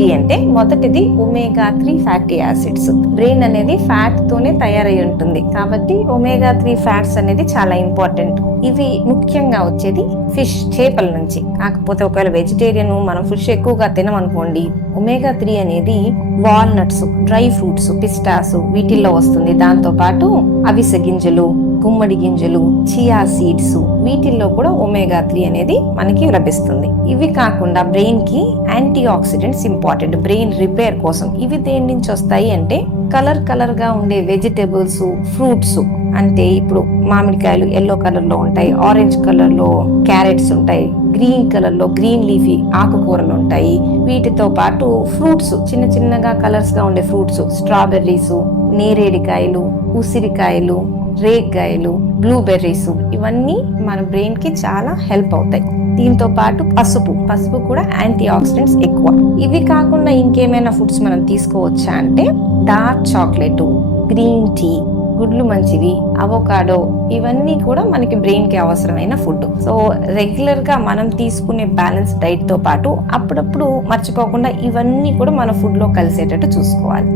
ఏంటి అంటే మొదటిది ఒమేగా 3 ఫ్యాటీ యాసిడ్స్. బ్రెయిన్ అనేది ఫ్యాట్ తోనే తయారై ఉంటుంది కాబట్టి ఒమేగా 3 ఫ్యాట్స్ అనేది చాలా ఇంపార్టెంట్. ఇవి ముఖ్యంగా వచ్చేది ఫిష్, చేపల నుంచి. కాకపోతే ఒకవేళ వెజిటేరియన్ మనం ఫిష్ ఎక్కువగా తినమనుకోండి, ఒమేగా 3 అనేది వాల్నట్స్, డ్రై ఫ్రూట్స్, పిస్టాస్ వీటిల్లో వస్తుంది. దాంతో పాటు అవిసె గింజలు, గుమ్మడి గింజలు, చియా సీడ్స్ వీటిల్లో కూడా ఒమేగా 3 అనేది మనకి లభిస్తుంది. ఇవి కాకుండా బ్రెయిన్ కి antioxidants important brain repair కోసం. ఇవి దేని నుంచి వస్తాయి అంటే కలర్ గా ఉండే వెజిటేబుల్స్, ఫ్రూట్స్. అంటే ఇప్పుడు మామిడికాయలు ఎల్లో కలర్ లో ఉంటాయి, ఆరెంజ్ కలర్ లో క్యారెట్స్ ఉంటాయి, గ్రీన్ కలర్ లో గ్రీన్ లీఫీ ఆకుకూరలు ఉంటాయి. వీటితో పాటు ఫ్రూట్స్, చిన్నగా కలర్స్ గా ఉండే ఫ్రూట్స్, స్ట్రాబెర్రీస్, నేరేడికాయలు, ఉసిరికాయలు, రేగ్గాయలు, బ్లూబెర్రీస్ ఇవన్నీ మన బ్రెయిన్ కి చాలా హెల్ప్ అవుతాయి. దీంతో పాటు పసుపు కూడా యాంటీ ఆక్సిడెంట్స్ ఎక్కువ. ఇవి కాకుండా ఇంకేమైనా ఫుడ్స్ మనం తీసుకోవచ్చా అంటే డార్క్ చాక్లెట్, గ్రీన్ టీ, గుడ్లు మంచివి, అవోకాడో ఇవన్నీ కూడా మనకి బ్రెయిన్ కి అవసరమైన ఫుడ్. సో రెగ్యులర్ గా మనం తీసుకునే బ్యాలెన్స్ డైట్ తో పాటు అప్పుడప్పుడు మర్చిపోకుండా ఇవన్నీ కూడా మన ఫుడ్ లో కలిసేటట్టు చూసుకోవాలి.